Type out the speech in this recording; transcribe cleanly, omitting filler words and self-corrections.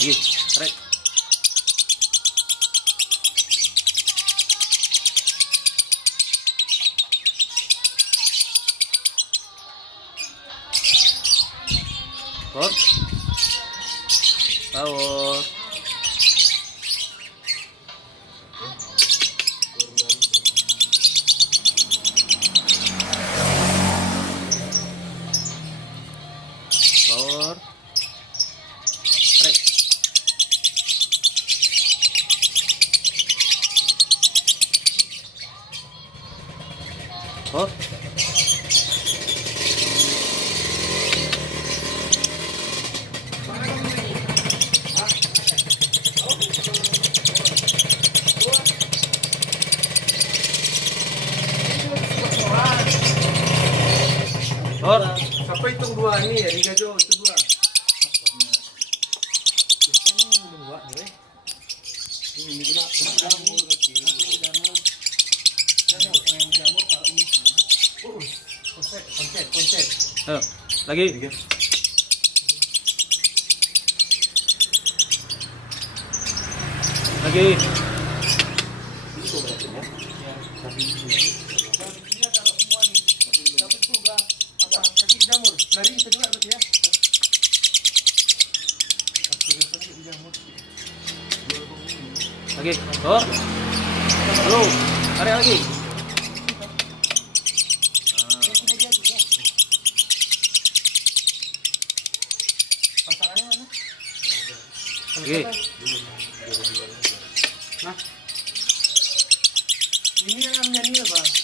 Lagi, tarik. Power. Power. Power. Tarik. Power. Power. Siapa hitung dua nih ya? Tiga Jo, itu dua. Konsep. Ayo, lagi. Lagi. Dari itu juga berarti ya. Lagi. Power. Bro, tarik lagi. Pasangannya mana? Lagi. Nah, ini yang nyanyi apa?